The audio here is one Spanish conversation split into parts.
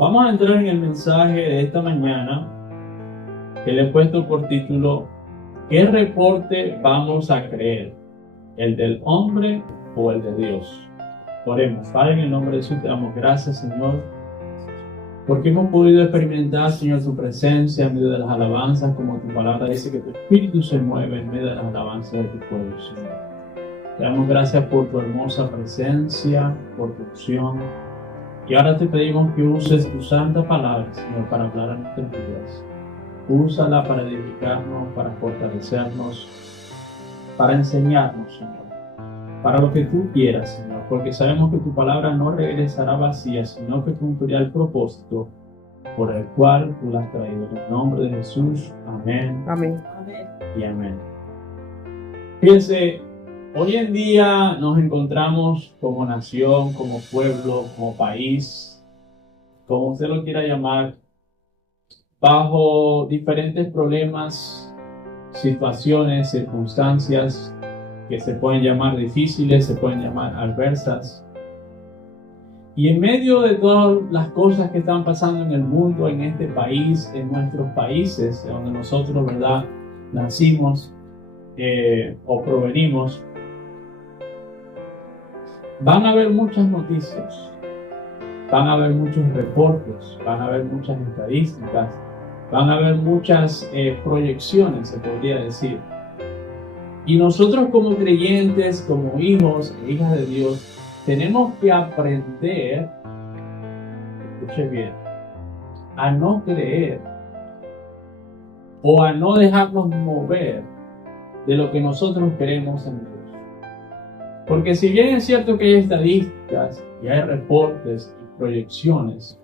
Vamos a entrar en el mensaje de esta mañana que le he puesto por título ¿qué reporte vamos a creer? ¿El del hombre o el de Dios? Oremos. Padre, en el nombre de Jesús te damos gracias, Señor, porque hemos podido experimentar, Señor, tu presencia en medio de las alabanzas, como tu palabra dice que tu espíritu se mueve en medio de las alabanzas de tu pueblo, Señor. Te damos gracias por tu hermosa presencia, por tu unción. Y ahora te pedimos que uses tu santa palabra, Señor, para hablar a nuestras vidas. Úsala para edificarnos, para fortalecernos, para enseñarnos, Señor, para lo que tú quieras, Señor, porque sabemos que tu palabra no regresará vacía, sino que cumplirá el propósito por el cual tú la has traído. En el nombre de Jesús, amén. Amén. Y amén. Fíjense, hoy en día nos encontramos como nación, como pueblo, como país, como usted lo quiera llamar, bajo diferentes problemas, situaciones, circunstancias que se pueden llamar difíciles, se pueden llamar adversas. Y en medio de todas las cosas que están pasando en el mundo, en este país, en nuestros países, donde nosotros, ¿verdad?, nacimos o provenimos, van a haber muchas noticias, van a haber muchos reportes, van a haber muchas estadísticas, van a haber muchas proyecciones, se podría decir. Y nosotros como creyentes, como hijos e hijas de Dios, tenemos que aprender, escuche bien, a no creer o a no dejarnos mover de lo que nosotros queremos en Dios. Porque si bien es cierto que hay estadísticas y hay reportes y proyecciones,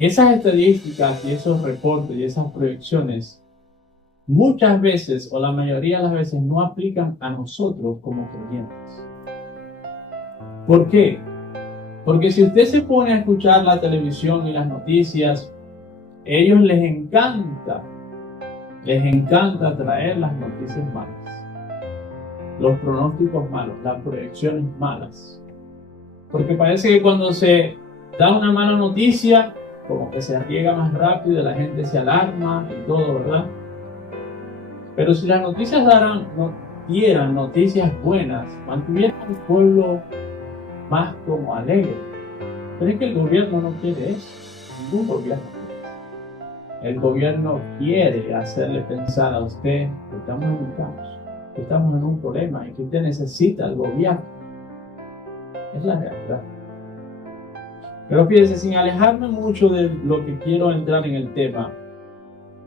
esas estadísticas y esos reportes y esas proyecciones muchas veces o la mayoría de las veces no aplican a nosotros como creyentes. ¿Por qué? Porque si usted se pone a escuchar la televisión y las noticias, a ellos les encanta traer las noticias malas, los pronósticos malos, las proyecciones malas. Porque parece que cuando se da una mala noticia, como que se riega más rápido, la gente se alarma y todo, ¿verdad? Pero si las noticias dieran noticias buenas, mantuvieran al pueblo más como alegre. Pero es que el gobierno no quiere eso. Ningún gobierno quiere eso. El gobierno quiere hacerle pensar a usted que estamos en un caos, que estamos en un problema y que usted necesita al gobierno. Es la realidad. Pero fíjese, sin alejarme mucho de lo que quiero entrar en el tema,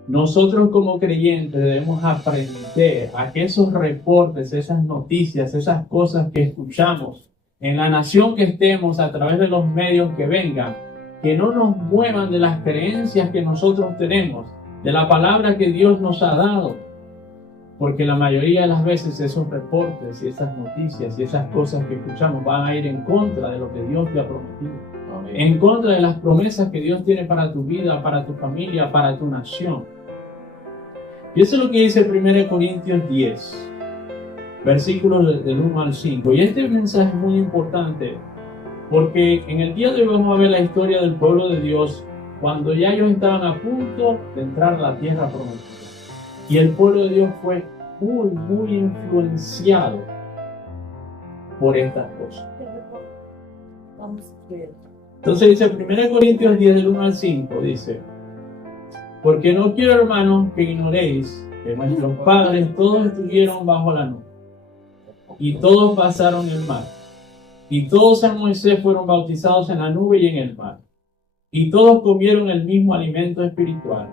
nosotros como creyentes debemos aprender a que esos reportes, esas noticias, esas cosas que escuchamos en la nación que estemos a través de los medios que vengan, que no nos muevan de las creencias que nosotros tenemos, de la palabra que Dios nos ha dado. Porque la mayoría de las veces esos reportes y esas noticias y esas cosas que escuchamos van a ir en contra de lo que Dios te ha prometido. En contra de las promesas que Dios tiene para tu vida, para tu familia, para tu nación. Y eso es lo que dice 1 Corintios 10, versículos del 1 al 5. Y este mensaje es muy importante porque en el día de hoy vamos a ver la historia del pueblo de Dios cuando ya ellos estaban a punto de entrar a la tierra prometida. Y el pueblo de Dios fue muy influenciado por estas cosas. Entonces dice 1 Corintios 10 del 1 al 5, dice: porque no quiero, hermanos, que ignoréis que nuestros padres todos estuvieron bajo la nube, y todos pasaron el mar, y todos en Moisés fueron bautizados en la nube y en el mar, y todos comieron el mismo alimento espiritual,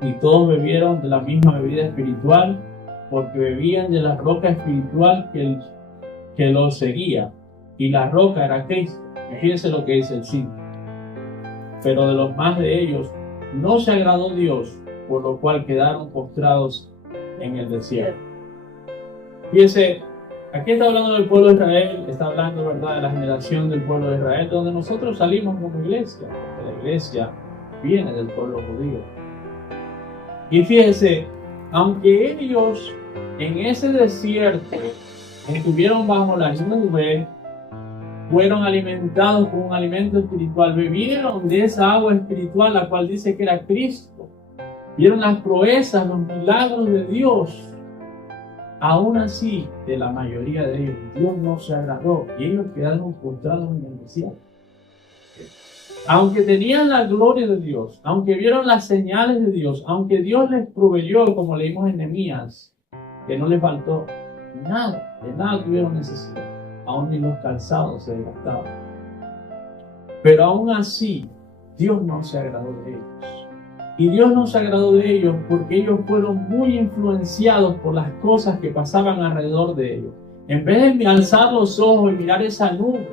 y todos bebieron de la misma bebida espiritual, porque bebían de la roca espiritual que los seguía, y la roca era Cristo. Fíjense lo que dice el 5. Pero de los más de ellos no se agradó Dios, por lo cual quedaron postrados en el desierto. Fíjense, aquí está hablando del pueblo de Israel, está hablando, ¿verdad?, de la generación del pueblo de Israel, donde nosotros salimos como iglesia, porque la iglesia viene del pueblo judío. Y fíjense, aunque ellos en ese desierto estuvieron bajo la nube, fueron alimentados con un alimento espiritual, bebieron de esa agua espiritual, la cual dice que era Cristo. Vieron las proezas, los milagros de Dios. Aún así, de la mayoría de ellos, Dios no se agradó y ellos quedaron postrados en el desierto. Aunque tenían la gloria de Dios, aunque vieron las señales de Dios, aunque Dios les proveyó, como leímos en Nehemías, que no les faltó nada, de nada tuvieron necesidad, aún ni los calzados se gastaban. Pero aún así, Dios no se agradó de ellos. Y Dios no se agradó de ellos porque ellos fueron muy influenciados por las cosas que pasaban alrededor de ellos. En vez de alzar los ojos y mirar esa nube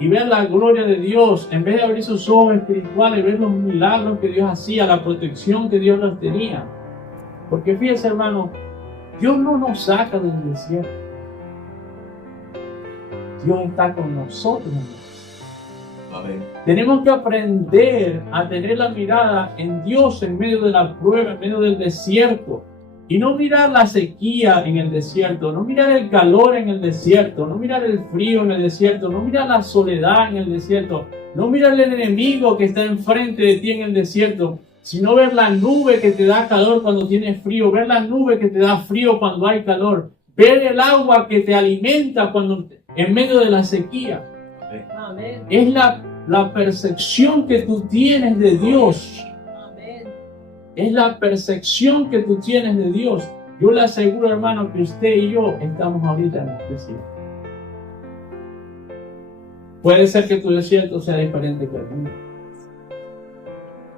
y ver la gloria de Dios, en vez de abrir sus ojos espirituales y ver los milagros que Dios hacía, la protección que Dios les tenía. Porque fíjense, hermano, Dios no nos saca del desierto. Dios está con nosotros. Amén. Tenemos que aprender a tener la mirada en Dios en medio de la prueba, en medio del desierto. Y no mirar la sequía en el desierto, no mirar el calor en el desierto, no mirar el frío en el desierto, no mirar la soledad en el desierto, no mirar el enemigo que está enfrente de ti en el desierto, sino ver la nube que te da calor cuando tienes frío, ver la nube que te da frío cuando hay calor, ver el agua que te alimenta cuando en medio de la sequía. Amén. Es la percepción que tú tienes de Dios. Amén. Es la percepción que tú tienes de Dios. Yo le aseguro, hermano, que usted y yo estamos ahorita en el desierto. Puede ser que tu desierto sea diferente que el mío,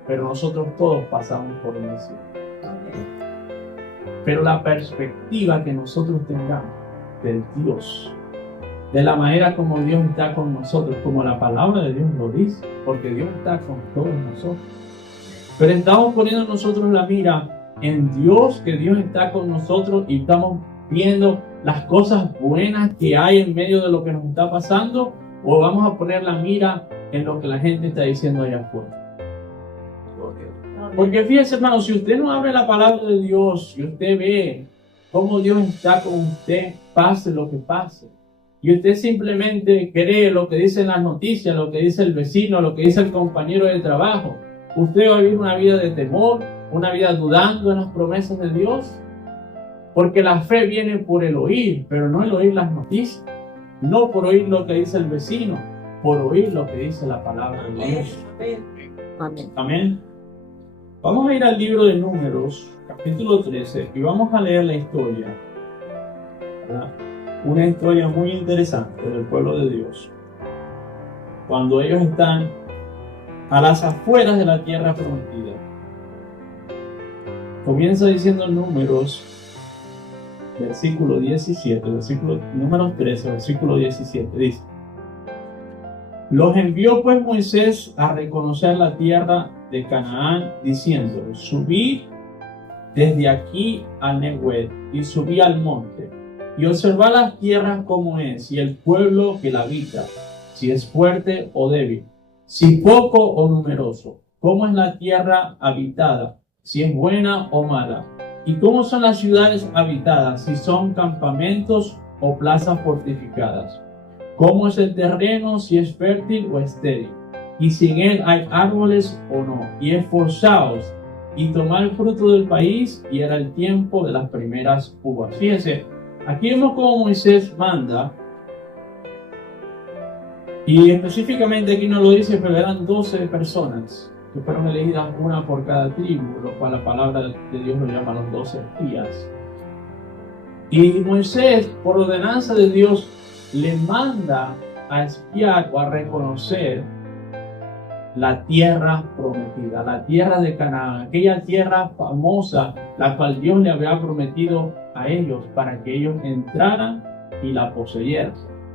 pero nosotros todos pasamos por el desierto. Pero la perspectiva que nosotros tengamos del Dios, de la manera como Dios está con nosotros, como la palabra de Dios lo dice, porque Dios está con todos nosotros. Pero estamos poniendo nosotros la mira en Dios, que Dios está con nosotros y estamos viendo las cosas buenas que hay en medio de lo que nos está pasando, o vamos a poner la mira en lo que la gente está diciendo allá afuera. Porque fíjese, hermano, si usted no abre la palabra de Dios y usted ve cómo Dios está con usted, pase lo que pase, y usted simplemente cree lo que dicen las noticias, lo que dice el vecino, lo que dice el compañero de trabajo, usted va a vivir una vida de temor, una vida dudando en las promesas de Dios. Porque la fe viene por el oír, pero no el oír las noticias, no por oír lo que dice el vecino, por oír lo que dice la palabra de Dios. Amén. Amén. Vamos a ir al libro de Números, capítulo 13, y vamos a leer la historia, ¿verdad? Una historia muy interesante del pueblo de Dios, cuando ellos están a las afueras de la tierra prometida. Comienza diciendo Números, versículo 17, Números 13, versículo 17, dice: los envió pues Moisés a reconocer la tierra de Canaán, diciéndoles: subid desde aquí a Neguet y subí al monte, y observad las tierras como es, y el pueblo que la habita, si es fuerte o débil, si poco o numeroso, cómo es la tierra habitada, si es buena o mala, y cómo son las ciudades habitadas, si son campamentos o plazas fortificadas, cómo es el terreno, si es fértil o estéril, y si en él hay árboles o no, y esforzaos y tomad el fruto del país, y era el tiempo de las primeras uvas. Fíjense, aquí vemos cómo Moisés manda, y específicamente aquí no lo dice, pero eran 12 personas que fueron elegidas, una por cada tribu, lo cual la palabra de Dios lo llama los 12 espías. Y Moisés, por ordenanza de Dios, le manda a espiar o a reconocer la tierra prometida, la tierra de Canaán, aquella tierra famosa, la cual Dios le había prometido a ellos para que ellos entraran y la poseyeran.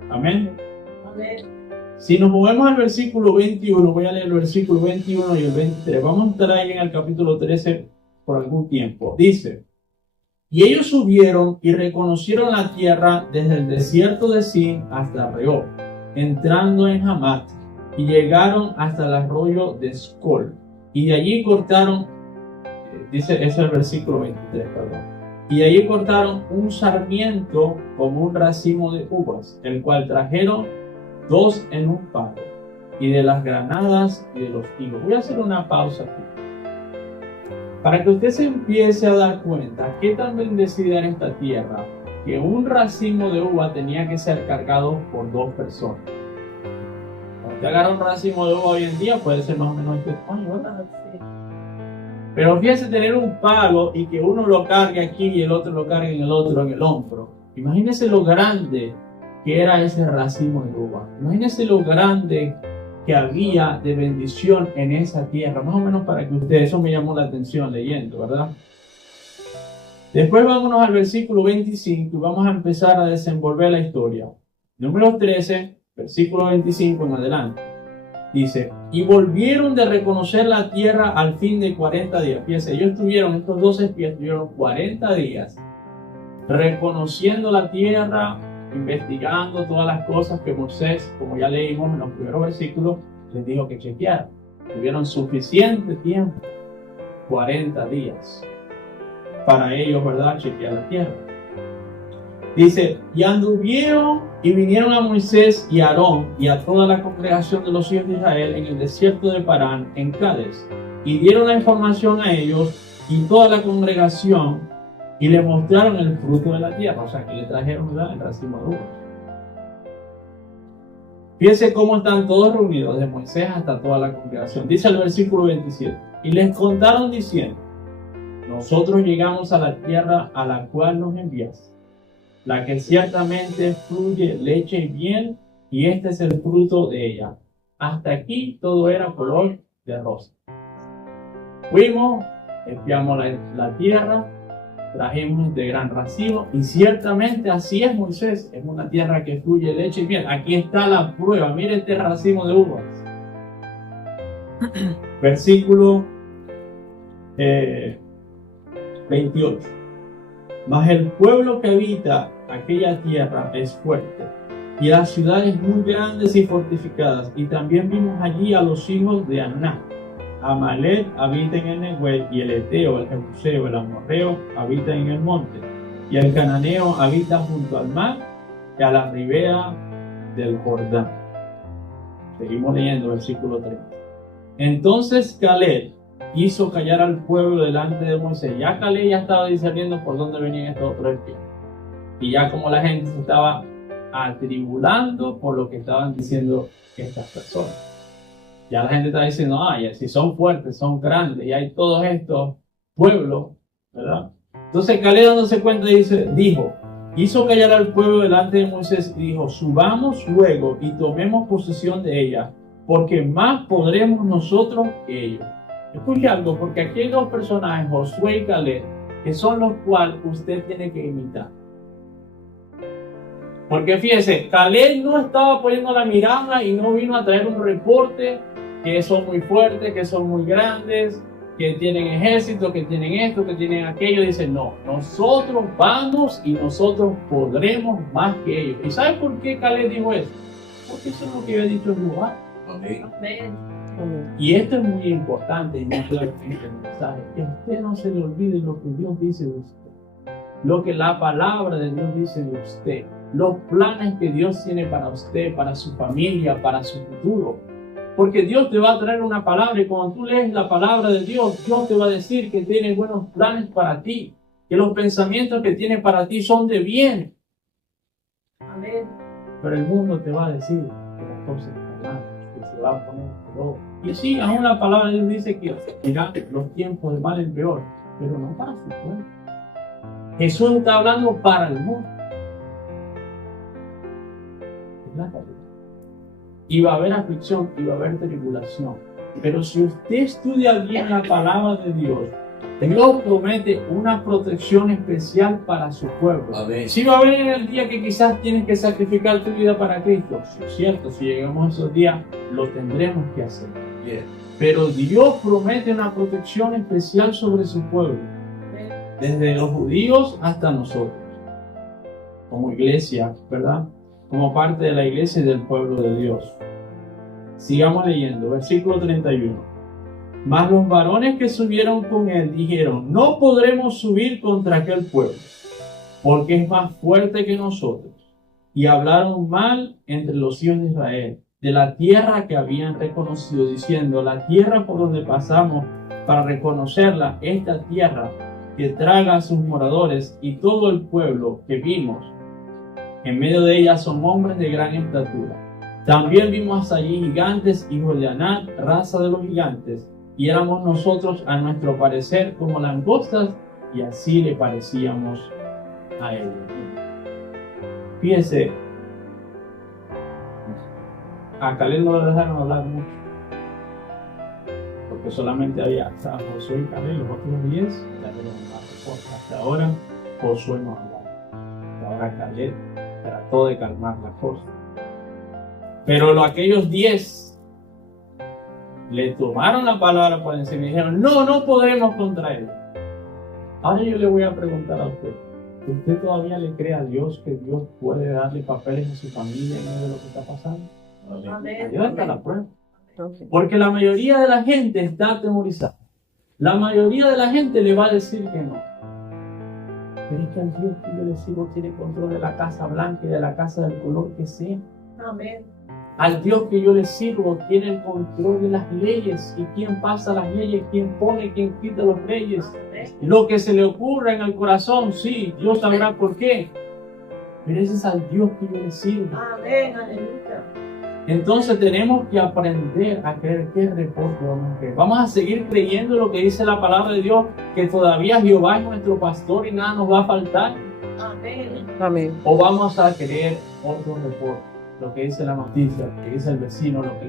Amén. Amén. Si nos movemos al versículo 21, voy a leer el versículo 21 y el 23. Vamos a estar ahí en el capítulo 13 por algún tiempo. Dice: y ellos subieron y reconocieron la tierra desde el desierto de Sin hasta Rehob, entrando en Hamat, y llegaron hasta el arroyo de Escol, y de allí cortaron, dice, ese es el versículo 23, perdón, y de allí cortaron un sarmiento como un racimo de uvas, el cual trajeron 2 en un palo, y de las granadas y de los higos. Voy a hacer una pausa aquí, para que usted se empiece a dar cuenta qué tan bendecida era esta tierra, que un racimo de uva tenía que ser cargado por 2 personas. Cuando usted agarra un racimo de uva hoy en día, puede ser más o menos este tamaño, ¿verdad? Pero fíjese tener un palo y que uno lo cargue aquí y el otro lo cargue en el hombro. Imagínese lo grande que era ese racimo de uva. Imagínese lo grande que había de bendición en esa tierra. Más o menos para que usted, eso me llamó la atención leyendo, ¿verdad? Después vámonos al versículo 25 y vamos a empezar a desenvolver la historia. Número 13, versículo 25 en adelante. Dice, y volvieron de reconocer la tierra al fin de 40 días. Fíjense, estos 12 espías estuvieron 40 días reconociendo la tierra, investigando todas las cosas que Moisés, como ya leímos en los primeros versículos, les dijo que chequearan. Tuvieron suficiente tiempo, 40 días, para ellos, ¿verdad?, chequear la tierra. Dice, y anduvieron y vinieron a Moisés y a Aarón y a toda la congregación de los hijos de Israel en el desierto de Parán, en Cádiz, y dieron la información a ellos y toda la congregación, y le mostraron el fruto de la tierra. O sea, que le trajeron, ¿verdad?, el racimo de uvas. Fíjense cómo están todos reunidos, desde Moisés hasta toda la congregación. Dice el versículo 27, y les contaron diciendo, nosotros llegamos a la tierra a la cual nos enviaste, la que ciertamente fluye leche y miel, y este es el fruto de ella. Hasta aquí todo era color de rosa. Fuimos, espiamos la tierra, trajimos de gran racimo, y ciertamente así es, Moisés, es una tierra que fluye leche y miel. Aquí está la prueba, mire este racimo de uvas. Versículo 28. Mas el pueblo que habita aquella tierra es fuerte, y las ciudades muy grandes y fortificadas. Y también vimos allí a los hijos de Aná. Amalek habita en el Neguel, y el Eteo, el Jebuseo, el Amorreo habita en el monte, y el Cananeo habita junto al mar y a la ribera del Jordán. Seguimos leyendo versículo 30. Entonces Caleb hizo callar al pueblo delante de Moisés. Ya Caleb ya estaba discerniendo por dónde venían estos otros espías, y ya como la gente se estaba atribulando por lo que estaban diciendo estas personas. Ya la gente está diciendo, si son fuertes, son grandes, y hay todos estos pueblos, ¿verdad? Entonces Caleb, dándose cuenta, hizo callar al pueblo delante de Moisés y dijo, subamos luego y tomemos posesión de ella, porque más podremos nosotros que ellos. Escuche algo, porque aquí hay 2 personajes, Josué y Caleb, que son los cuales usted tiene que imitar. Porque fíjese, Caleb no estaba poniendo la mirada y no vino a traer un reporte que son muy fuertes, que son muy grandes, que tienen ejército, que tienen esto, que tienen aquello. Dice, no, nosotros vamos y nosotros podremos más que ellos. ¿Y sabe por qué Caleb dijo eso? Porque eso es lo que había dicho el lugar. Amén. Y esto es muy importante y muy claro en este mensaje, que a usted no se le olvide lo que Dios dice de usted, lo que la palabra de Dios dice de usted, los planes que Dios tiene para usted, para su familia, para su futuro. Porque Dios te va a traer una palabra, y cuando tú lees la palabra de Dios, Dios te va a decir que tiene buenos planes para ti, que los pensamientos que tiene para ti son de bien. Amén. Pero el mundo te va a decir que las cosas están mal, que se va a poner peor. Y sí, aún la palabra de Dios dice que irán los tiempos de mal en peor, pero no pasa, ¿no? Jesús está hablando para el mundo. Y va a haber aflicción, y va a haber tribulación. Pero si usted estudia bien la palabra de Dios, Dios promete una protección especial para su pueblo. Si va a haber el día que quizás tienes que sacrificar tu vida para Cristo, sí, es cierto, si llegamos a esos días, lo tendremos que hacer. Pero Dios promete una protección especial sobre su pueblo, desde los judíos hasta nosotros, como iglesia, ¿verdad? Como parte de la iglesia y del pueblo de Dios. Sigamos leyendo, versículo 31. Mas los varones que subieron con él dijeron, no podremos subir contra aquel pueblo, porque es más fuerte que nosotros. y hablaron mal entre los hijos de Israel, de la tierra que habían reconocido, diciendo: la tierra por donde pasamos para reconocerla, esta tierra que traga a sus moradores, y todo el pueblo que vimos en medio de ella son hombres de gran estatura. También vimos allí gigantes, hijos de Anak, raza de los gigantes, y éramos nosotros a nuestro parecer como langostas, y así le parecíamos a ellos. Fíjense, a Caleb no lo dejaron hablar mucho, porque solamente había hasta Josué y Caleb, los otros 10, ya le dieron más respuesta. Hasta ahora Josué no hablaba, y ahora Caleb trató de calmar la cosa. Pero aquellos 10 le tomaron la palabra por encima y dijeron: no podremos contra él. Ahora yo le voy a preguntar a usted: ¿usted todavía le cree a Dios que Dios puede darle papeles a su familia en medio de lo que está pasando? Ahí está la prueba. Porque la mayoría de la gente está atemorizada. La mayoría de la gente le va a decir que no. Pero es que el Dios que yo le sigo tiene control de la casa blanca y de la casa del color que sea. Amén. Al Dios que yo le sirvo tiene el control de las leyes, y quién pasa las leyes, quién pone, quién quita las leyes. Lo que se le ocurra en el corazón, sí, Dios sabrá por qué. Pero ese es al Dios que yo le sirvo. Amén, aleluya. Entonces tenemos que aprender a creer qué reporte vamos a creer. Vamos a seguir creyendo lo que dice la palabra de Dios, que todavía Jehová es nuestro pastor y nada nos va a faltar. Amén. Amén. O vamos a creer otro reporte, lo que dice la noticia, lo que dice el vecino, lo que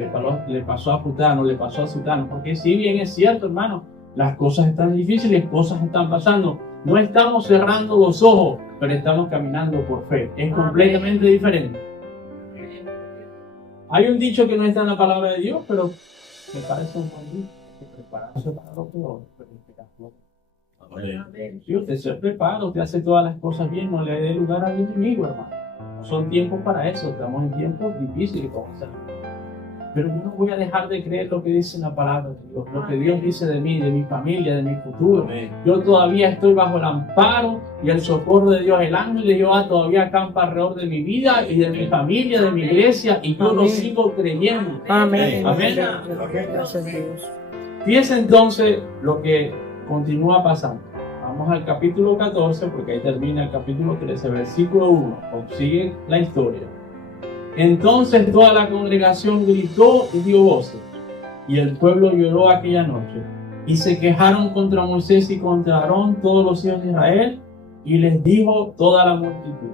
le pasó a fulano, le pasó a sutano. Porque si bien es cierto, hermano, las cosas están difíciles, cosas están pasando. No estamos cerrando los ojos, pero estamos caminando por fe. Es completamente diferente. Hay un dicho que no está en la palabra de Dios, pero me parece un buen dicho: que prepararse para lo peor, pero esperar lo mejor. Amén. Si usted se prepara, usted hace todas las cosas bien, no le dé lugar al enemigo, hermano. No son tiempos para eso, estamos en tiempos difíciles como hacerlo. Pero yo no voy a dejar de creer lo que dice la palabra de Dios, lo que Dios dice de mí, de mi familia, de mi futuro. Yo todavía estoy bajo el amparo y el socorro de Dios. El ángel de Jehová todavía acampa alrededor de mi vida y de mi familia, de mi iglesia, y yo lo sigo creyendo. Amén. Amén. Gracias a Dios. Fíjense entonces lo que continúa pasando. Vamos al capítulo 14, porque ahí termina el capítulo 13, versículo 1. Sigue la historia. Entonces toda la congregación gritó y dio voces, y el pueblo lloró aquella noche, y se quejaron contra Moisés y contra Aarón todos los hijos de Israel, y les dijo toda la multitud: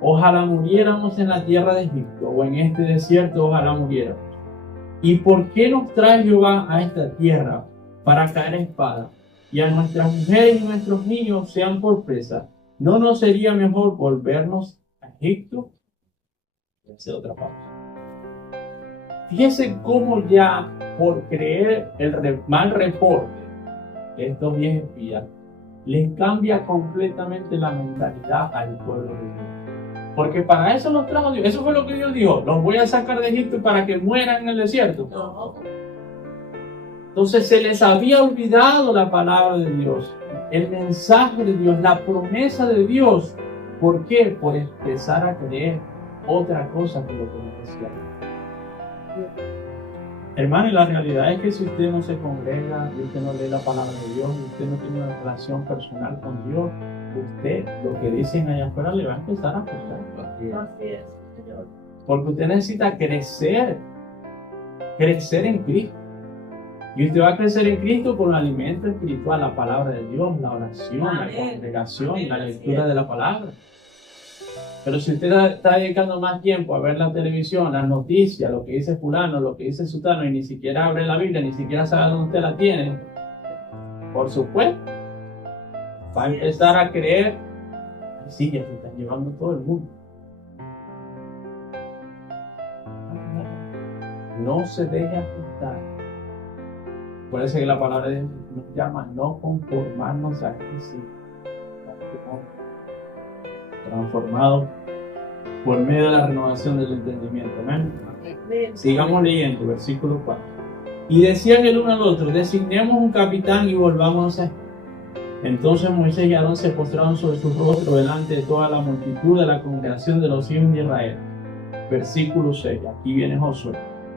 ojalá muriéramos en la tierra de Egipto, o en este desierto, ojalá muriéramos. ¿Y por qué nos trae Jehová a esta tierra para caer a espada, y a nuestras mujeres y nuestros niños sean por presa? ¿No nos sería mejor volvernos a Egipto? Voy a hacer otra pausa. Fíjese cómo ya por creer el mal reporte de estos 10 espías, les cambia completamente la mentalidad al pueblo de Dios. Porque para eso los trajo Dios. Eso fue lo que Dios dijo: los voy a sacar de Egipto para que mueran en el desierto. No. Entonces se les había olvidado la palabra de Dios, el mensaje de Dios, la promesa de Dios. ¿Por qué? Por empezar a creer otra cosa que lo que nos decía. Hermano, y la realidad es que si usted no se congrega, y usted no lee la palabra de Dios, y usted no tiene una relación personal con Dios, usted, lo que dicen allá afuera, le va a empezar a afectar. Así es, Señor. Porque usted necesita crecer en Cristo. Y usted va a crecer en Cristo con el alimento espiritual, la palabra de Dios, la oración, Amén. la congregación, Amén. la lectura de la palabra. Pero si usted está dedicando más tiempo a ver la televisión, las noticias, lo que dice fulano, lo que dice sutano, y ni siquiera abre la Biblia, ni siquiera sabe dónde usted la tiene, por supuesto, va a empezar a creer: sí, ya se están llevando todo el mundo. No se deje afectar. Parece que la palabra de Dios nos llama: no conformarnos a este siglo, transformado por medio de la renovación del entendimiento. Amén. Amén. Sigamos leyendo, versículo 4. Y decían el uno al otro: designemos un capitán y volvámonos a Egipto. Entonces Moisés y Aarón se postraron sobre su rostro delante de toda la multitud de la congregación de los hijos de Israel. Versículo 6, aquí viene Josué.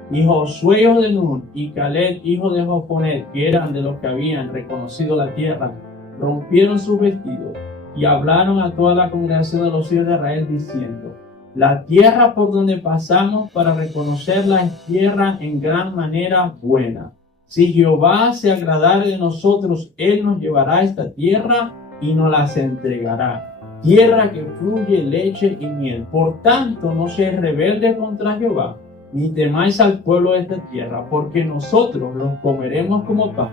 Y Josué, hijo de Nun, y Caleb, hijo de Jofonet, que eran de los que habían reconocido la tierra, rompieron sus vestidos y hablaron a toda la congregación de los hijos de Israel, diciendo: la tierra por donde pasamos para reconocerla es tierra en gran manera buena. Si Jehová se agradare de nosotros, Él nos llevará a esta tierra y nos las entregará. Tierra que fluye leche y miel. Por tanto, no seáis rebeldes contra Jehová, ni temáis al pueblo de esta tierra, porque nosotros los comeremos como pan.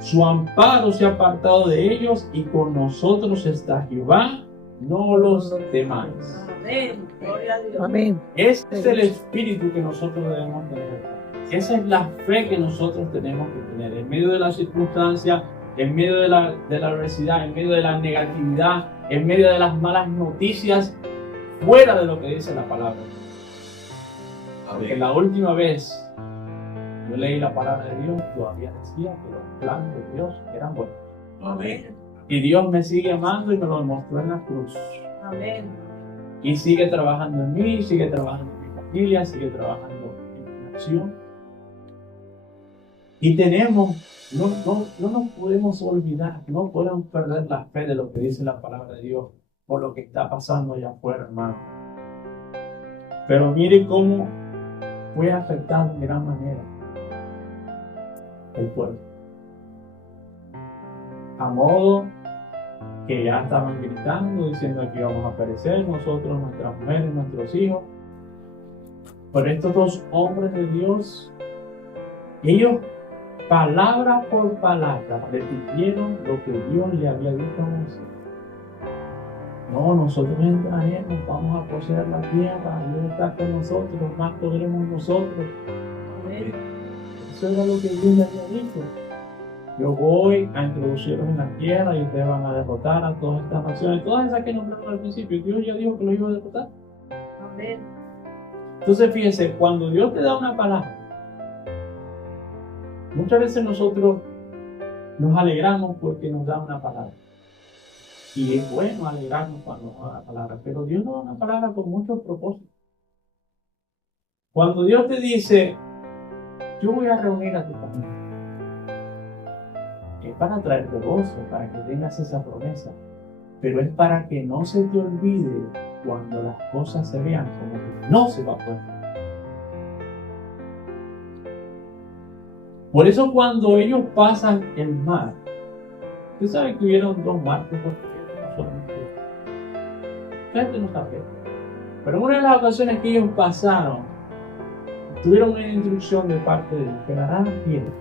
Su amparo se ha apartado de ellos, y con nosotros está Jehová, no los temáis. Amén. Gloria a Dios. Amén. Ese es el espíritu que nosotros debemos tener. Esa es la fe que nosotros tenemos que tener. En medio de las circunstancias, en medio de la adversidad, en medio de la negatividad, en medio de las malas noticias, fuera de lo que dice la palabra. Porque la última vez yo leí la palabra de Dios, todavía decía que los planes de Dios eran buenos. Amén. Y Dios me sigue amando y me lo mostró en la cruz. Amén. Y sigue trabajando en mí, sigue trabajando en mi familia, sigue trabajando en mi nación. Y no nos podemos olvidar, no podemos perder la fe de lo que dice la palabra de Dios por lo que está pasando allá afuera, hermano. Pero mire cómo fue afectado en gran manera el pueblo. A modo que ya estaban gritando, diciendo que íbamos a perecer nosotros, nuestras mujeres, nuestros hijos. Pero estos dos hombres de Dios, ellos palabra por palabra repitieron lo que Dios le había dicho a Moisés. No, nosotros entraremos, vamos a poseer la tierra, Dios está con nosotros, más podremos nosotros. Amén. Eso era lo que Dios le había dicho. Yo voy a introducirlos en la tierra y ustedes van a derrotar a todas estas naciones, todas esas que nombraron al principio. Dios ya dijo que los iba a derrotar. Amén. Entonces fíjense, cuando Dios te da una palabra, muchas veces nosotros nos alegramos porque nos da una palabra. Y es bueno alegrarnos cuando nos da una palabra, pero Dios nos da una palabra con muchos propósitos. Cuando Dios te dice: yo voy a reunir a tu familia, es para traerte gozo, para que tengas esa promesa, pero es para que no se te olvide cuando las cosas se vean como que no se va a poder. Por eso cuando ellos pasan el mar, usted sabe que hubieron dos mares, porque no solamente la gente no sabe, pero en una de las ocasiones que ellos pasaron, tuvieron una instrucción de parte de Dios, que harán piedra,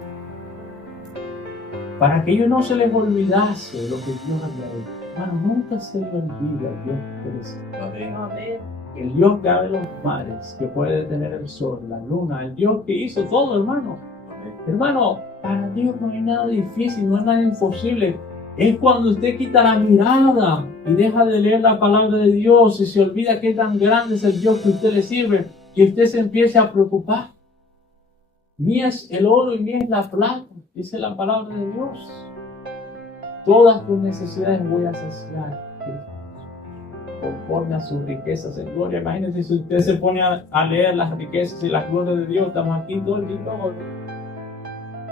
para que ellos no se les olvidase lo que Dios había hecho. Hermano, nunca se le olvida al Dios que les Amén. el Dios que abre los mares, que puede detener el sol, la luna, el Dios que hizo todo, hermano. Hermano, para Dios no hay nada difícil, no hay nada imposible. Es cuando usted quita la mirada y deja de leer la palabra de Dios y se olvida qué tan grande es el Dios que usted le sirve, que usted se empiece a preocupar. Mía es el oro y mía es la plata, dice la palabra de Dios. Todas tus necesidades voy a saciar conforme a sus riquezas en gloria. Imagínense si usted se pone a leer las riquezas y las glorias de Dios. Estamos aquí todo el día,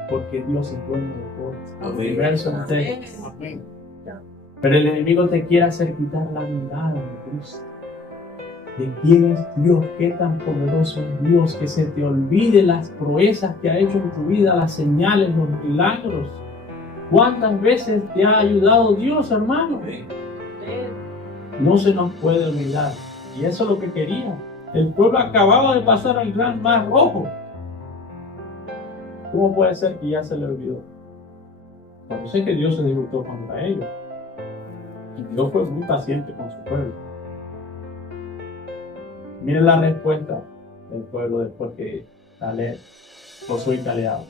porque Dios es dueño de todo el universo entero. Amén. Pero el enemigo te quiere hacer quitar la mirada de Cristo, de quién es Dios, qué tan poderoso es Dios, que se te olvide las proezas que ha hecho en tu vida, las señales, los milagros. ¿Cuántas veces te ha ayudado Dios, hermano? Amén. No se nos puede olvidar. Y eso es lo que quería. El pueblo acababa de pasar al gran mar rojo. ¿Cómo puede ser que ya se le olvidó? Porque sé que Dios se disgustó contra ellos. Y Dios fue muy paciente con su pueblo. Miren la respuesta del pueblo después que Josué y Caleb.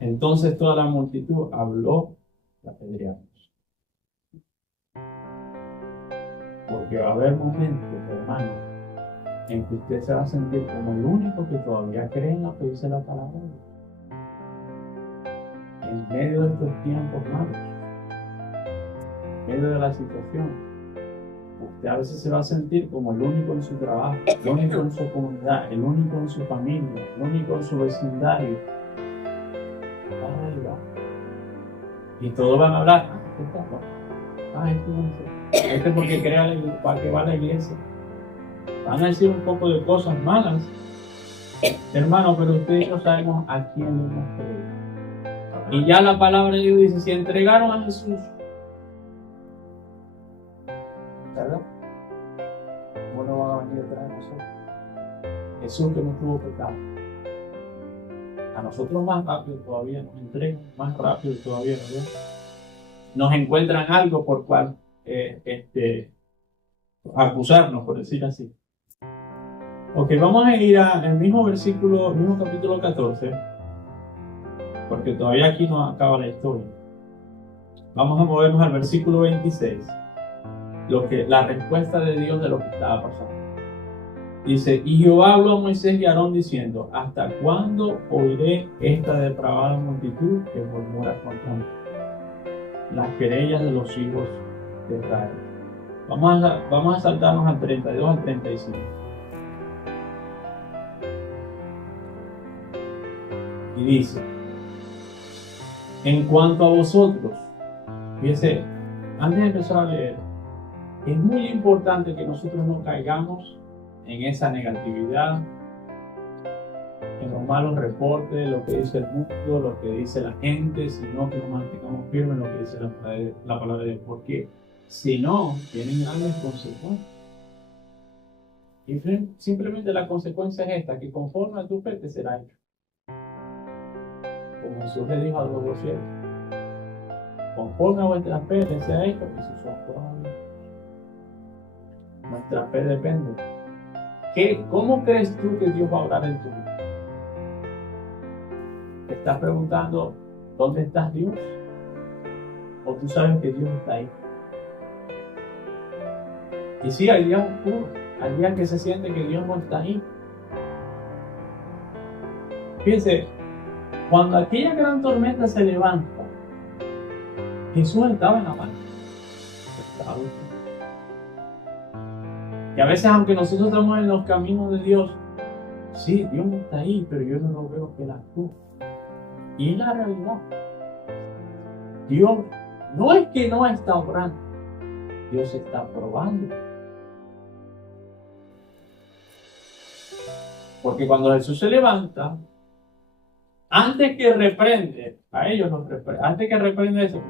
Entonces toda la multitud habló y apedrearon. Porque va a haber momentos, hermano, en que usted se va a sentir como el único que todavía cree en lo que dice la palabra de Dios. En medio de estos tiempos malos, en medio de la situación, usted a veces se va a sentir como el único en su trabajo, el único en su comunidad, el único en su familia, el único en su vecindario. Ay, va. Y todos van a hablar, ¿qué está? Este porque crea la iglesia, para que va a la iglesia. Van a decir un poco de cosas malas. Hermano, pero ustedes no sabemos a quién le hemos creído. Y ya la palabra de Dios dice, si entregaron a Jesús, ¿verdad? ¿Cómo no van a venir detrás de nosotros? Jesús que no tuvo pecado. A nosotros más rápido todavía nos entregan, más rápido todavía, ¿verdad? Nos encuentran algo por cual acusarnos, por decir así. Ok, vamos a ir al mismo versículo, mismo capítulo 14, porque todavía aquí no acaba la historia. Vamos a movernos al versículo 26, la respuesta de Dios de lo que estaba pasando. Dice, y Jehová habló a Moisés y a Aarón diciendo, ¿hasta cuándo oiré esta depravada multitud que murmura contra mí? Las querellas de los hijos de Israel. Vamos a saltarnos al 32 al 35. Y dice, en cuanto a vosotros, fíjese, antes de empezar a leer, es muy importante que nosotros no caigamos en esa negatividad, en los malos reportes, lo que dice el mundo, lo que dice la gente, sino que nos mantengamos firmes en lo que dice la palabra de Dios. Porque si no, tienen grandes consecuencias. Y simplemente la consecuencia es esta, que conforme a tu fe te será hecho. Como Jesús le dijo a los dos ciegos, conforme a vuestra fe les sea hecho, que sus ojos todavía. Nuestra fe depende. ¿Cómo crees tú que Dios va a obrar en tu vida? ¿Te estás preguntando dónde está Dios? ¿O tú sabes que Dios está ahí? Y sí, hay días oscuros, hay días que se siente que Dios no está ahí. Fíjense, cuando aquella gran tormenta se levanta, Jesús estaba en la mar. Y a veces, aunque nosotros estamos en los caminos de Dios, sí, Dios está ahí, pero yo no lo veo que Él actúa. Y es la realidad. Dios no es que no está obrando, Dios está probando. Porque cuando Jesús se levanta, antes que reprende a ellos, antes que reprende eso,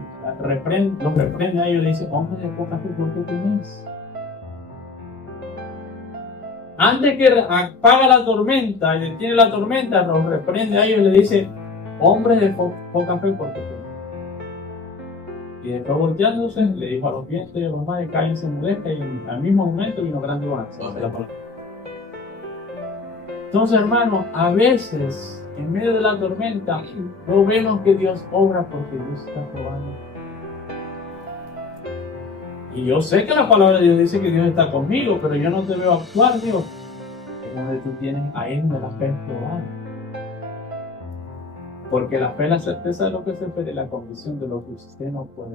los reprende a ellos, le dice, hombre de poca fe, ¿por qué tenéis? Antes que apaga la tormenta y detiene la tormenta, los reprende a ellos y le dice, hombres de poca fe, ¿por qué tenéis? Y después volteándose, le dijo a los vientos y a los mares, cállense, enmudezcan, y al mismo momento vino grande bonanza. Entonces, hermanos, a veces, en medio de la tormenta, no vemos que Dios obra porque Dios está probando. Y yo sé que la palabra de Dios dice que Dios está conmigo, pero yo no te veo actuar, Dios. Es donde tú tienes a Él de la fe probada. Porque la fe es la certeza de lo que se espera y la convicción de lo que usted no puede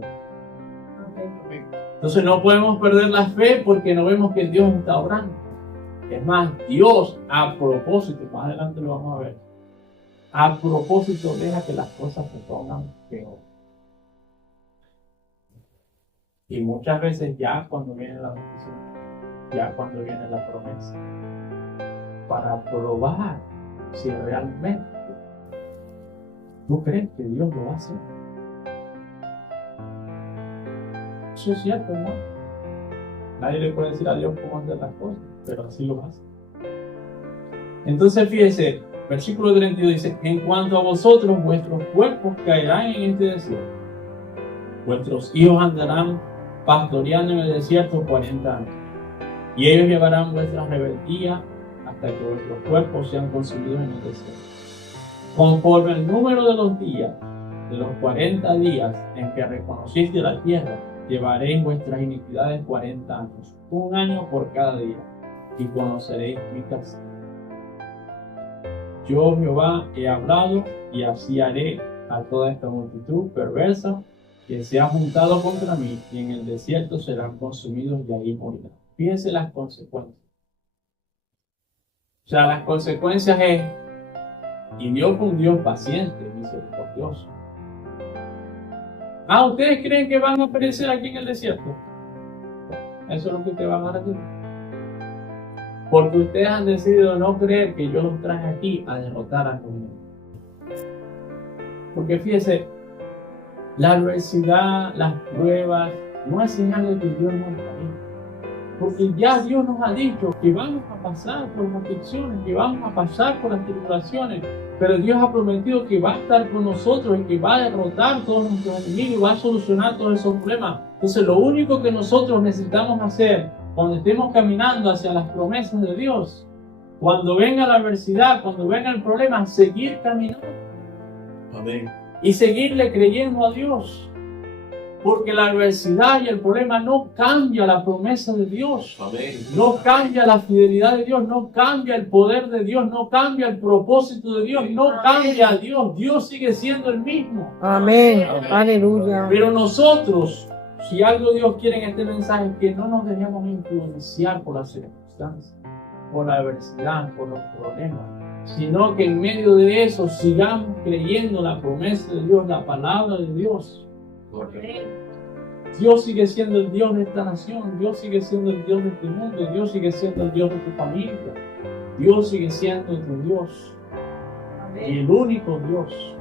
ver. Entonces no podemos perder la fe porque no vemos que Dios está obrando. Es más, Dios a propósito, más adelante lo vamos a ver, a propósito deja que las cosas se pongan peor. Y muchas veces ya cuando viene la bendición, ya cuando viene la promesa, para probar si realmente tú crees que Dios lo va a hacer. Eso es cierto, ¿no? Nadie le puede decir a Dios cómo hacer las cosas, pero así lo hace. Entonces fíjese, versículo 32 dice, en cuanto a vosotros, vuestros cuerpos caerán en este desierto. Vuestros hijos andarán pastoreando en el desierto 40 años. Y ellos llevarán vuestra rebeldía hasta que vuestros cuerpos sean consumidos en el desierto. Conforme el número de los días, de los 40 días en que reconociste la tierra, llevaréis vuestras iniquidades 40 años, un año por cada día, y conoceréis mi castigo. Yo, Jehová, he hablado, y así haré a toda esta multitud perversa que se ha juntado contra mí, y en el desierto serán consumidos y ahí morirán. Fíjense las consecuencias. O sea, las consecuencias es, y Dios fue un Dios paciente, misericordioso. Ah, ¿ustedes creen que van a perecer aquí en el desierto? Eso es lo que ustedes van a recibir. Porque ustedes han decidido no creer que yo los traje aquí a derrotar a Dios. Porque fíjense, la adversidad, las pruebas, no es señal de que Dios nos va a ir. Porque ya Dios nos ha dicho que vamos a pasar por las aflicciones, que vamos a pasar por las tribulaciones, pero Dios ha prometido que va a estar con nosotros y que va a derrotar todos nuestros enemigos y va a solucionar todos esos problemas. Entonces, lo único que nosotros necesitamos hacer cuando estemos caminando hacia las promesas de Dios, cuando venga la adversidad, cuando venga el problema, seguir caminando. Amén. Y seguirle creyendo a Dios. Porque la adversidad y el problema no cambia la promesa de Dios. Amén. No cambia la fidelidad de Dios, no cambia el poder de Dios, no cambia el propósito de Dios, no cambia a Dios. Dios sigue siendo el mismo. Amén. Amén. Aleluya. Pero nosotros, si algo Dios quiere en este mensaje, es que no nos dejemos influenciar por las circunstancias, por la adversidad, por los problemas, sino que en medio de eso sigamos creyendo la promesa de Dios, la palabra de Dios. Dios sigue siendo el Dios de esta nación, Dios sigue siendo el Dios de este mundo, Dios sigue siendo el Dios de tu familia, Dios sigue siendo tu Dios, y el único Dios,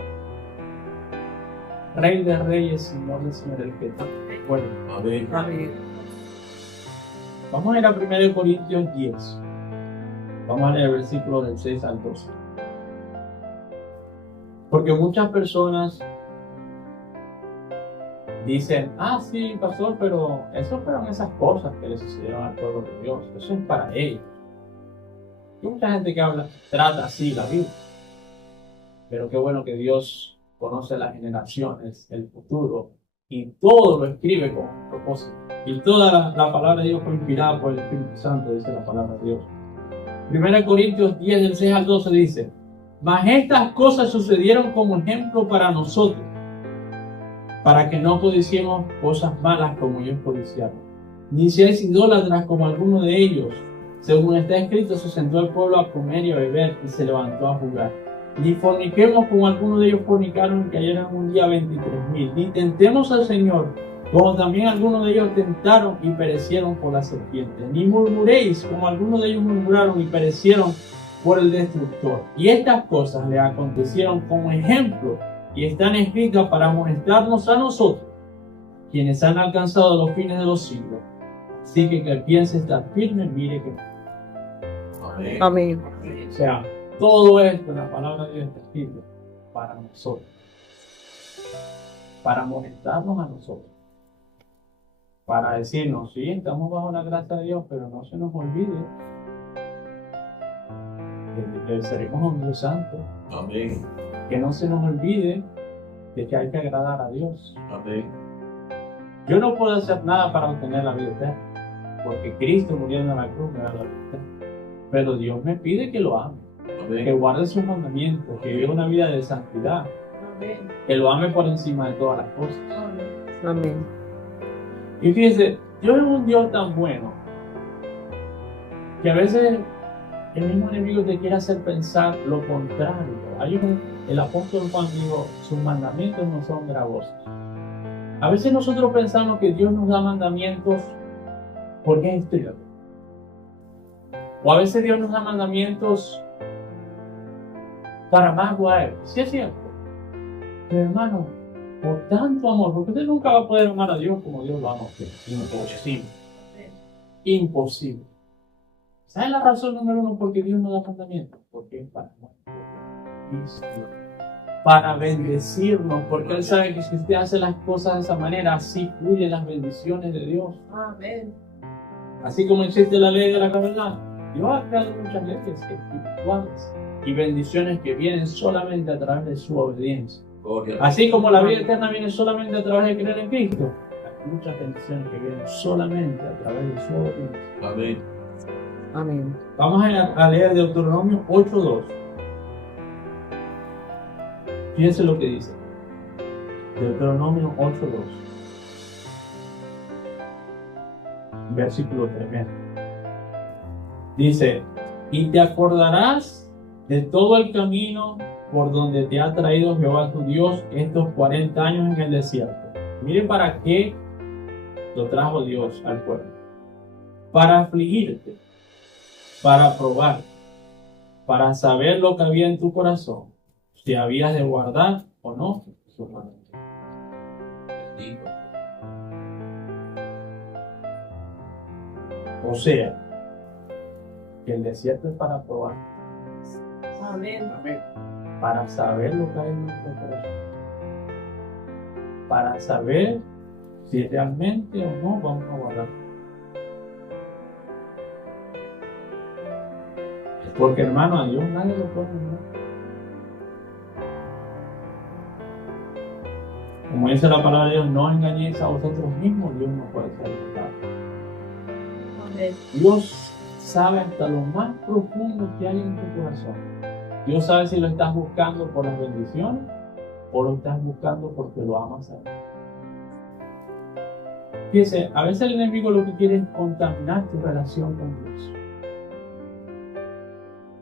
Rey de reyes, Señor de señores, el que está bueno. Amén. Amén. Vamos a ir a 1 Corintios 10. Vamos a leer el versículo del 6 al 12. Porque muchas personas dicen, ah, sí, pastor, pero eso fueron esas cosas que le sucedieron al pueblo de Dios. Eso es para ellos. Hay mucha gente que trata así la vida. Pero qué bueno que Dios conoce las generaciones, el futuro, y todo lo escribe con propósito. Y toda la palabra de Dios fue inspirada por el Espíritu Santo, dice la palabra de Dios. 1 Corintios 10, del 6 al 12 dice, mas estas cosas sucedieron como ejemplo para nosotros, para que no codiciemos cosas malas como ellos codiciaron. Ni seáis idólatras como alguno de ellos. Según está escrito, se sentó el pueblo a comer y a beber, y se levantó a jugar. Ni forniquemos como algunos de ellos fornicaron y cayeron un día 23,000. Ni tentemos al Señor, como también algunos de ellos tentaron y perecieron por la serpiente. Ni murmuréis, como algunos de ellos murmuraron y perecieron por el destructor. Y estas cosas le acontecieron como ejemplo, y están escritas para amonestarnos a nosotros, quienes han alcanzado los fines de los siglos. Así que el piense estar firme, mire que... Amén. Amén. O sea, todo esto en la palabra de Dios está escrito para nosotros, para amonestarnos a nosotros, para decirnos, sí, estamos bajo la gracia de Dios, pero no se nos olvide que seremos un Dios santo, Amén. que no se nos olvide de que hay que agradar a Dios. Amén. Yo no puedo hacer nada para obtener la vida eterna, porque Cristo muriendo en la cruz me da la vida eterna. Pero Dios me pide que lo ame, que Amén. guarde sus mandamientos, que viva una vida de santidad, Amén. que lo ame por encima de todas las cosas. Amén. Amén. Y fíjense, Dios es un Dios tan bueno que a veces el mismo enemigo te quiere hacer pensar lo contrario. El apóstol Juan dijo, sus mandamientos no son gravosos. A veces nosotros pensamos que Dios nos da mandamientos porque es estricto. O a veces Dios nos da mandamientos para más guay. Sí es cierto. Pero hermano, por tanto amor, porque usted nunca va a poder amar a Dios como Dios lo ama a usted. Imposible. Imposible. ¿Saben la razón número uno por qué Dios nos da mandamientos? Porque es para Cristo, para bendecirnos, porque Él sabe que si usted hace las cosas de esa manera, así fluyen las bendiciones de Dios. Amén. Así como existe la ley de la gravedad, Dios ha creado muchas leyes espirituales y bendiciones que vienen solamente a través de su obediencia. Gloria a Dios. Así como la vida eterna viene solamente a través de creer en Cristo, hay muchas bendiciones que vienen solamente a través de su obediencia. Amén. Amén. Vamos a leer Deuteronomio 8:2. Fíjense lo que dice. Deuteronomio 8:2. Versículo 3. Dice, y te acordarás de todo el camino por donde te ha traído Jehová tu Dios estos 40 años en el desierto. Mire para qué lo trajo Dios al pueblo. Para afligirte, para probar, para saber lo que había en tu corazón, si habías de guardar o no sus mandamientos. O sea, que el desierto es para probar, Amén. para saber lo que hay en nuestro corazón, para saber si realmente o no vamos a guardar. Porque hermano, a Dios nadie lo puede engañar. Como dice la palabra de Dios, no engañéis a vosotros mismos, Dios no puede ser engañado. Amén. Dios sabe hasta lo más profundo que hay en tu corazón. Dios sabe si lo estás buscando por las bendiciones o lo estás buscando porque lo amas a Él. Fíjese, a veces el enemigo lo que quiere es contaminar tu relación con Dios.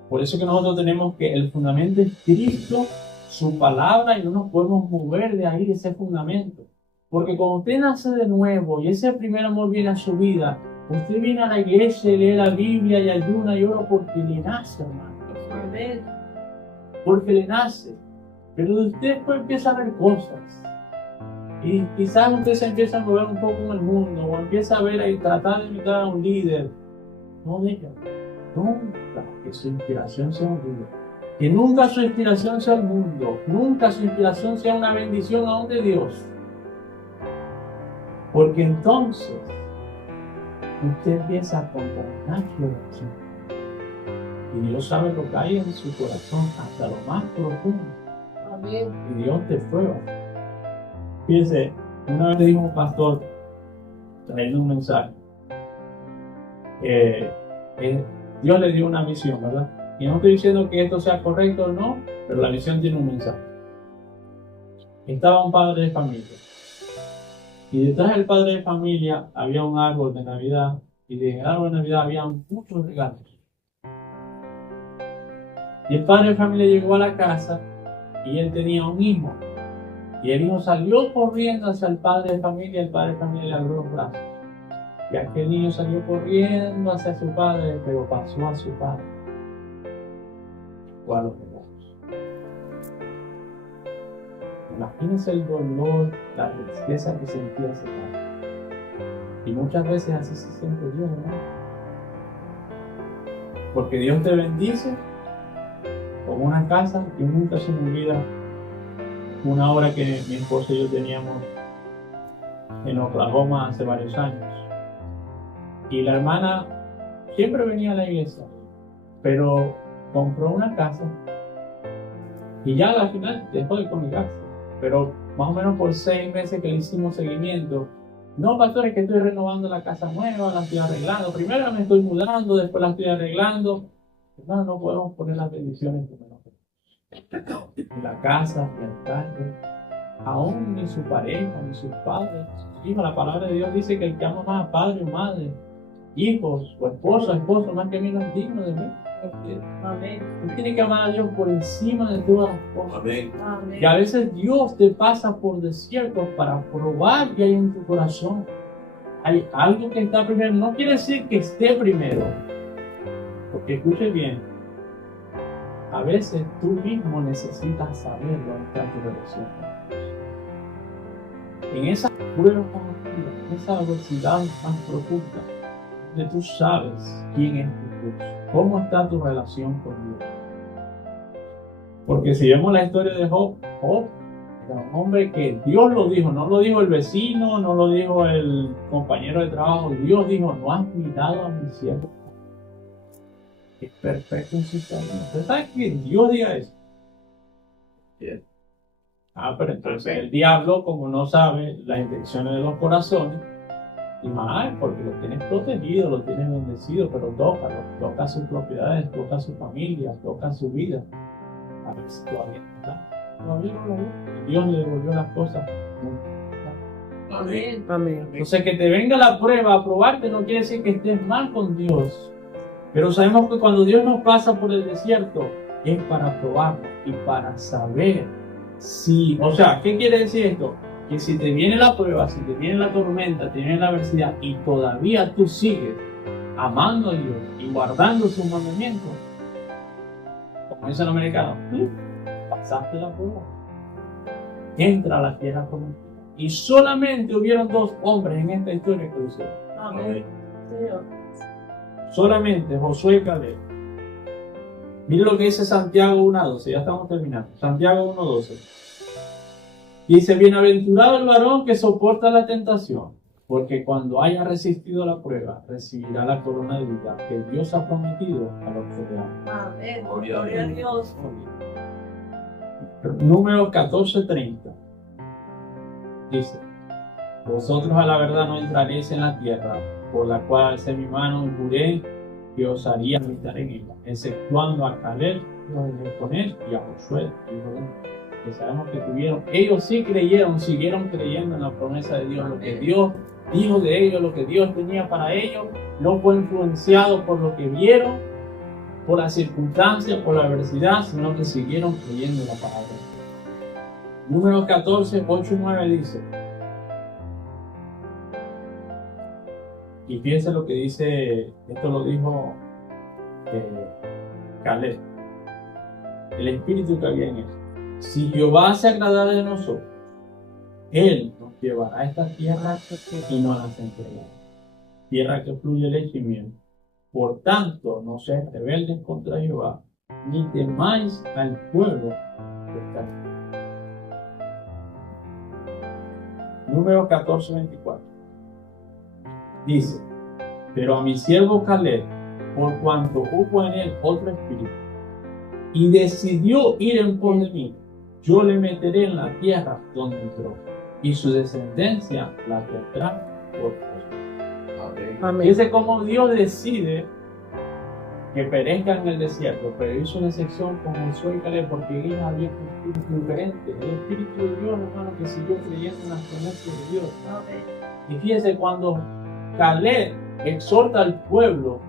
Por eso que nosotros tenemos que el fundamento es Cristo, su palabra, y no nos podemos mover de ahí, de ese fundamento. Porque cuando usted nace de nuevo y ese primer amor viene a su vida, usted viene a la iglesia y lee la Biblia y ayuna y ora porque le nace, hermano. Amén. Porque le nace. Pero usted después empieza a ver cosas. Y quizás usted se empieza a mover un poco en el mundo, o empieza a ver y tratar de imitar a un líder. No diga, nunca que su inspiración sea un líder. Que nunca su inspiración sea el mundo. Nunca su inspiración sea una bendición aún de Dios. Porque entonces usted empieza a contaminar su oración. Y Dios sabe lo que hay en su corazón hasta lo más profundo. Amén. Y Dios te prueba. Fíjese, una vez le dijo un pastor, trayendo un mensaje, Dios le dio una misión, ¿verdad? Y no estoy diciendo que esto sea correcto o no, pero la misión tiene un mensaje. Estaba un padre de familia. Y detrás del padre de familia había un árbol de Navidad. Y de árbol de Navidad había muchos regalos. Y el padre de familia llegó a la casa y él tenía un hijo. Y el hijo salió corriendo hacia el padre de familia y el padre de familia le abrió los brazos. Y aquel niño salió corriendo hacia su padre, pero pasó a su padre. O a los regalos. Imagínense el dolor, la tristeza que sentía ese padre. Y muchas veces así se siente Dios, ¿no? Porque Dios te bendice con una casa y nunca se me olvida una obra que mi esposa y yo teníamos en Oklahoma hace varios años. Y la hermana siempre venía a la iglesia, pero compró una casa y ya al final dejó de congregarse. Pero más o menos por 6 meses que le hicimos seguimiento. No, pastor, es que estoy renovando la casa nueva, la estoy arreglando. Primero me estoy mudando, después la estoy arreglando. Hermano, no podemos poner las bendiciones que menos ni la casa, ni el carro, aún ni su pareja, ni sus padres. Hijo, la palabra de Dios dice que el que ama más a padre o madre, hijos o esposo, más que a mí no es digno de mí. Amén. Tú tienes que amar a Dios por encima de todas las cosas. Amén. Amén. Y a veces Dios te pasa por desiertos para probar que hay en tu corazón. Hay algo que está primero. No quiere decir que esté primero. Porque escuche bien. A veces tú mismo necesitas saber dónde está tu relación con Dios. En esa prueba, en esa adversidad más profunda, donde tú sabes quién es tu Dios, cómo está tu relación con Dios. Porque si vemos la historia de Job, Job era un hombre que Dios lo dijo, no lo dijo el vecino, no lo dijo el compañero de trabajo, Dios dijo, no has mirado a mi siervo. Es perfecto en su camino. ¿Usted sabe que Dios diga eso? Bien. Pero entonces el diablo, como no sabe las intenciones de los corazones, y más, porque lo tienes protegido, lo tienes bendecido, pero toca sus propiedades, toca su familia, toca su vida. A ver si todavía no está. todavía no lo vio. Dios le devolvió las cosas. Amén. Amén. Entonces, que te venga la prueba a probarte no quiere decir que estés mal con Dios. Pero sabemos que cuando Dios nos pasa por el desierto es para probarnos y para saber si, o sea, ¿qué quiere decir esto? Que si te viene la prueba, si te viene la tormenta, te viene la adversidad y todavía tú sigues amando a Dios y guardando sus mandamientos, como dice el americano, pasaste la prueba. Entra a la tierra prometida. Y solamente hubieron 2 hombres en esta historia que lo hicieron. Amén. Señor. Solamente Josué y Caleb. Mire lo que dice Santiago 1:12, ya estamos terminando. Santiago 1:12. Dice, bienaventurado el varón que soporta la tentación, porque cuando haya resistido la prueba, recibirá la corona de vida que Dios ha prometido a los que le aman. Amén. Gloria a Gloria a Dios. Número 14:30. Dice, vosotros a la verdad no entraréis en la tierra, por la cual alcé mi mano y juré que os haría habitar en ella, exceptuando a Caleb, hijo de Jefone, y a Josué, hijo de Nun, que sabemos que tuvieron, ellos sí creyeron, siguieron creyendo en la promesa de Dios, lo que Dios dijo de ellos, lo que Dios tenía para ellos, no fue influenciado por lo que vieron, por las circunstancias, por la adversidad, sino que siguieron creyendo en la palabra. Número 14, 8 y 9 dice, y fíjense lo que dice, esto lo dijo Caleb, el espíritu que había en él. Si Jehová se agradara de nosotros, Él nos llevará a esta tierra y nos las entregará. Tierra que fluye leche y miel. Por tanto, no seáis rebeldes contra Jehová, ni temáis al pueblo que está aquí. Número 14:24. Dice, pero a mi siervo Caleb, por cuanto hubo en él otro espíritu, y decidió ir en pos de mí, yo le meteré en la tierra donde entró, y su descendencia la tendrá por posesión. Amén. Amén. Fíjense cómo Dios decide que perezcan en el desierto, pero hizo una excepción con Josué y Caleb porque ellos habían un espíritu diferente, el espíritu de Dios, hermano, que siguió creyendo en las promesas de Dios. Amén. Y fíjense, cuando Caleb exhorta al pueblo,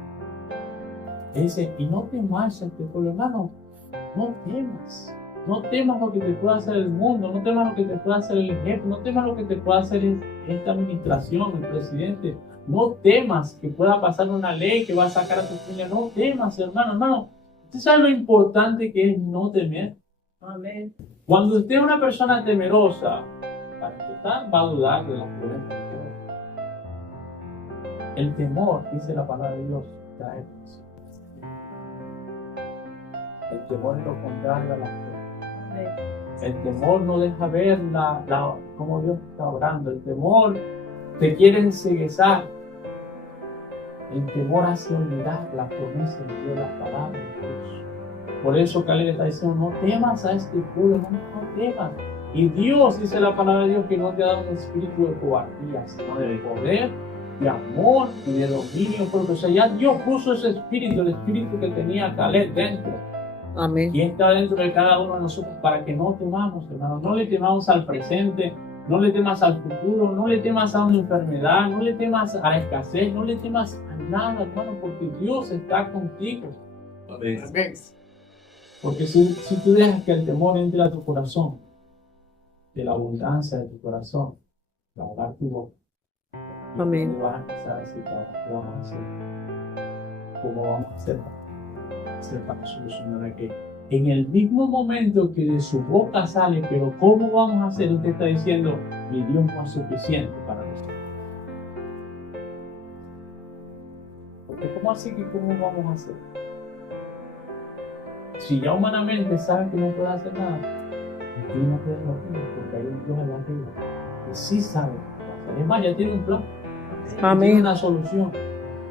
dice, y no temas a este pueblo, hermano, no temas. No temas lo que te pueda hacer el mundo, no temas lo que te pueda hacer el jefe, no temas lo que te pueda hacer esta administración, el presidente. No temas que pueda pasar una ley que va a sacar a tu familia. No temas, hermano. Hermano, ¿usted sabe lo importante que es no temer? Amén. Cuando usted es una persona temerosa, para empezar, va a dudar de las promesas de Dios. El temor, dice la palabra de Dios, trae paz. El temor es lo contrario a la fe. Amén. El temor no deja ver cómo Dios está obrando. El temor te quiere enceguezar. El temor hace olvidar la promesa de Dios, las palabras de Dios. Por eso Caleb está diciendo, no temas a este pueblo, no temas. Y Dios, dice la palabra de Dios, que no te ha dado un espíritu de cobardía, sino de poder, de amor y de dominio propio. O sea, ya Dios puso ese espíritu, el espíritu que tenía Caleb dentro. Amén. Y está dentro de cada uno de nosotros para que no temamos, hermano. No le temamos al presente, no le temas al futuro, no le temas a una enfermedad, no le temas a la escasez, no le temas a nada, hermano, porque Dios está contigo. Amén. Porque si tú dejas que el temor entre a tu corazón, de la abundancia de tu corazón, va a dar tu boca. Y Amén. tú vas a empezar a decir, ¿qué vamos a hacer? ¿Cómo vamos a hacer para solucionar aquello? En el mismo momento que de su boca sale, pero ¿cómo vamos a hacer? Usted está diciendo, mi Dios no es suficiente para nosotros. Porque ¿cómo así que cómo vamos a hacer? Si ya humanamente sabes que no puedes hacer nada, no te desafíes, porque hay un Dios en la arriba que sí sabe qué hacer. Es más, ya tiene un plan, tiene Amén. una solución.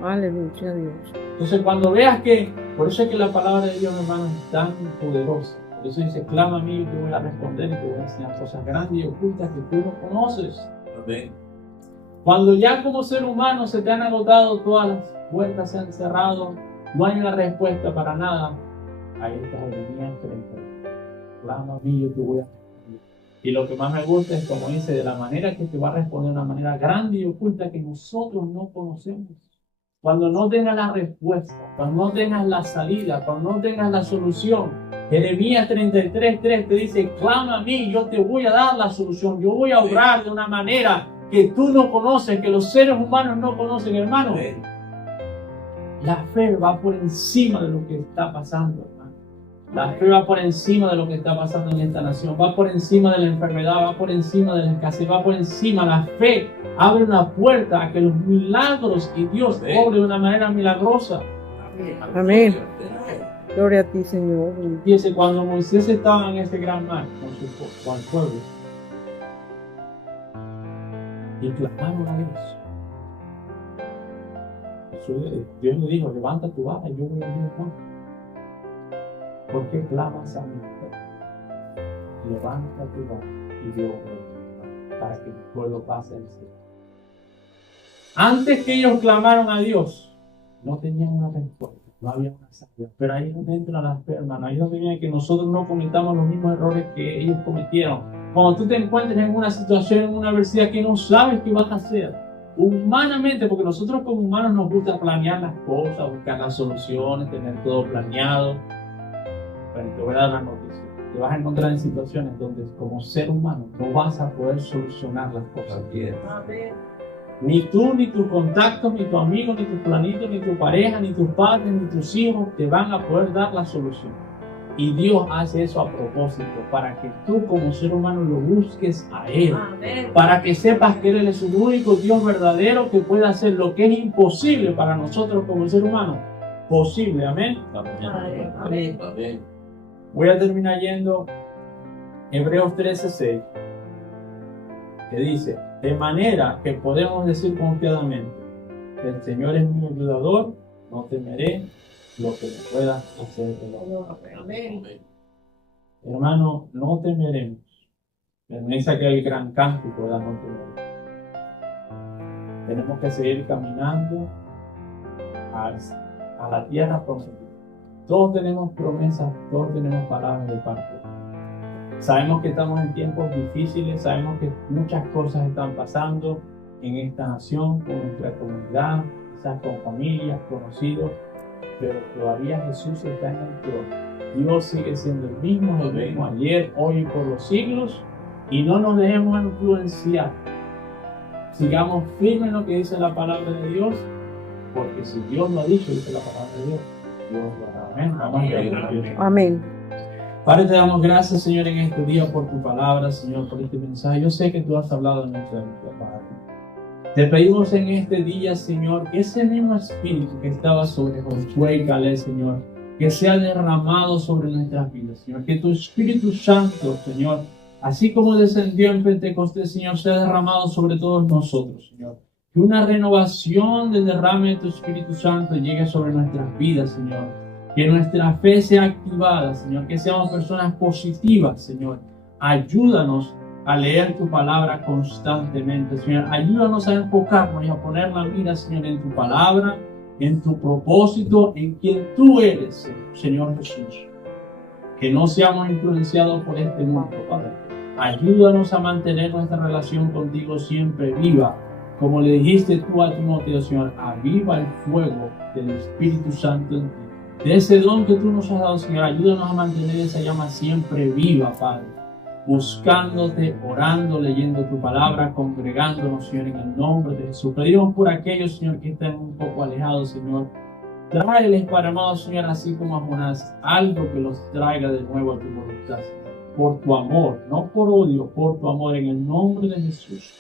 Aleluya, Dios. Entonces, cuando veas que, por eso es que la palabra de Dios, hermano, es tan poderosa. Por eso dice, clama a mí y te voy a responder y te voy a enseñar cosas grandes y ocultas que tú no conoces. Amén. Cuando ya como ser humano se te han agotado todas las puertas, se han cerrado, no hay una respuesta para nada, ahí está Jeremías 30. clama a mí, yo te voy a responder. Y lo que más me gusta es como dice, de la manera que te va a responder, de una manera grande y oculta que nosotros no conocemos. Cuando no tengas la respuesta, cuando no tengas la salida, cuando no tengas la solución, Jeremías 33:3 te dice, clama a mí, yo te voy a dar la solución, yo voy a obrar de una manera que tú no conoces, que los seres humanos no conocen, hermano. La fe va por encima de lo que está pasando, hermano. La fe va por encima de lo que está pasando en esta nación, va por encima de la enfermedad, va por encima de la escasez, va por encima. La fe abre una puerta a que los milagros y Dios obre de una manera milagrosa. Amén. Gloria a ti, Señor. Fíjese, cuando Moisés estaba en ese gran mar con el pueblo y clamaron a Dios, Dios le dijo, levanta tu vara y yo voy a abrir el mar. ¿Por qué clamas a mí? Levanta tu vara y yo voy a abrir el mar para que mi pueblo pase el cielo. Antes que ellos clamaron a Dios, no tenían una respuesta, no había una salida. Pero ahí es donde entra la fe, hermano. Ahí es donde viene que nosotros no cometamos los mismos errores que ellos cometieron. Cuando tú te encuentres en una situación, en una adversidad que no sabes qué vas a hacer, humanamente, porque nosotros como humanos nos gusta planear las cosas, buscar las soluciones, tener todo planeado. Pero te voy a dar la noticia. Te vas a encontrar en situaciones donde como ser humano no vas a poder solucionar las cosas. Amén. Ni tú, ni tus contactos, ni tu amigo, ni tu planito, ni tu pareja, ni tus padres, ni tus hijos te van a poder dar la solución. Y Dios hace eso a propósito, para que tú como ser humano lo busques a Él. Amén. Para que sepas que Él es un único Dios verdadero que puede hacer lo que es imposible para nosotros como ser humano. Posible, amén. Amén. Amén. Voy a terminar yendo Hebreos 13:6, que dice, de manera que podemos decir confiadamente, que el Señor es mi ayudador, no temeré lo que me pueda hacer el hombre. Amén. Hermano, no temeremos. Permanece aquel gran cántico, ¿verdad? No temeremos. Tenemos que seguir caminando a la tierra prometida. Todos tenemos promesas, todos tenemos palabras de parte. Sabemos que estamos en tiempos difíciles, sabemos que muchas cosas están pasando en esta nación, con nuestra comunidad, quizás con familias, conocidos, pero todavía Jesús está en el trono. Dios sigue siendo el mismo ayer, hoy y por los siglos, y no nos dejemos influenciar. Sigamos firmes en lo que dice la palabra de Dios, porque si Dios lo ha dicho, dice la palabra de Dios, Dios lo hará. Amén. Vamos a orar. Amén. Padre, te damos gracias, Señor, en este día por tu palabra, Señor, por este mensaje. Yo sé que tú has hablado en nuestra vida, Padre. Te pedimos en este día, Señor, que ese mismo espíritu que estaba sobre Josué y Caleb, Señor, que sea derramado sobre nuestras vidas, Señor. Que tu Espíritu Santo, Señor, así como descendió en Pentecostés, Señor, sea derramado sobre todos nosotros, Señor. Que una renovación del derrame de tu Espíritu Santo llegue sobre nuestras vidas, Señor. Que nuestra fe sea activada, Señor. Que seamos personas positivas, Señor. Ayúdanos a leer tu palabra constantemente, Señor. Ayúdanos a enfocarnos y a poner la mira, Señor, en tu palabra, en tu propósito, en quien tú eres, Señor Jesús. Que no seamos influenciados por este mundo, Padre. Ayúdanos a mantener nuestra relación contigo siempre viva. Como le dijiste tú a Timoteo, Señor, aviva el fuego del Espíritu Santo en ti. De ese don que tú nos has dado, Señor, ayúdanos a mantener esa llama siempre viva, Padre. Buscándote, orando, leyendo tu palabra, congregándonos, Señor, en el nombre de Jesús. Pedimos por aquellos, Señor, que están un poco alejados, Señor. Tráeles, Padre amado, Señor, así como a Jonás, algo que los traiga de nuevo a tu voluntad, Señor. Por tu amor, no por odio, por tu amor, en el nombre de Jesús.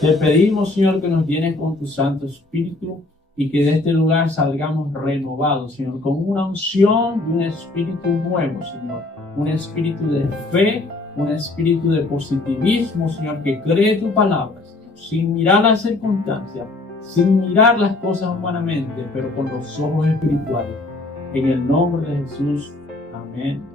Te pedimos, Señor, que nos llenes con tu Santo Espíritu y que de este lugar salgamos renovados, Señor, con una unción y un espíritu nuevo, Señor. Un espíritu de fe, un espíritu de positivismo, Señor, que cree tu palabra, Señor, sin mirar las circunstancias, sin mirar las cosas humanamente, pero con los ojos espirituales. En el nombre de Jesús. Amén.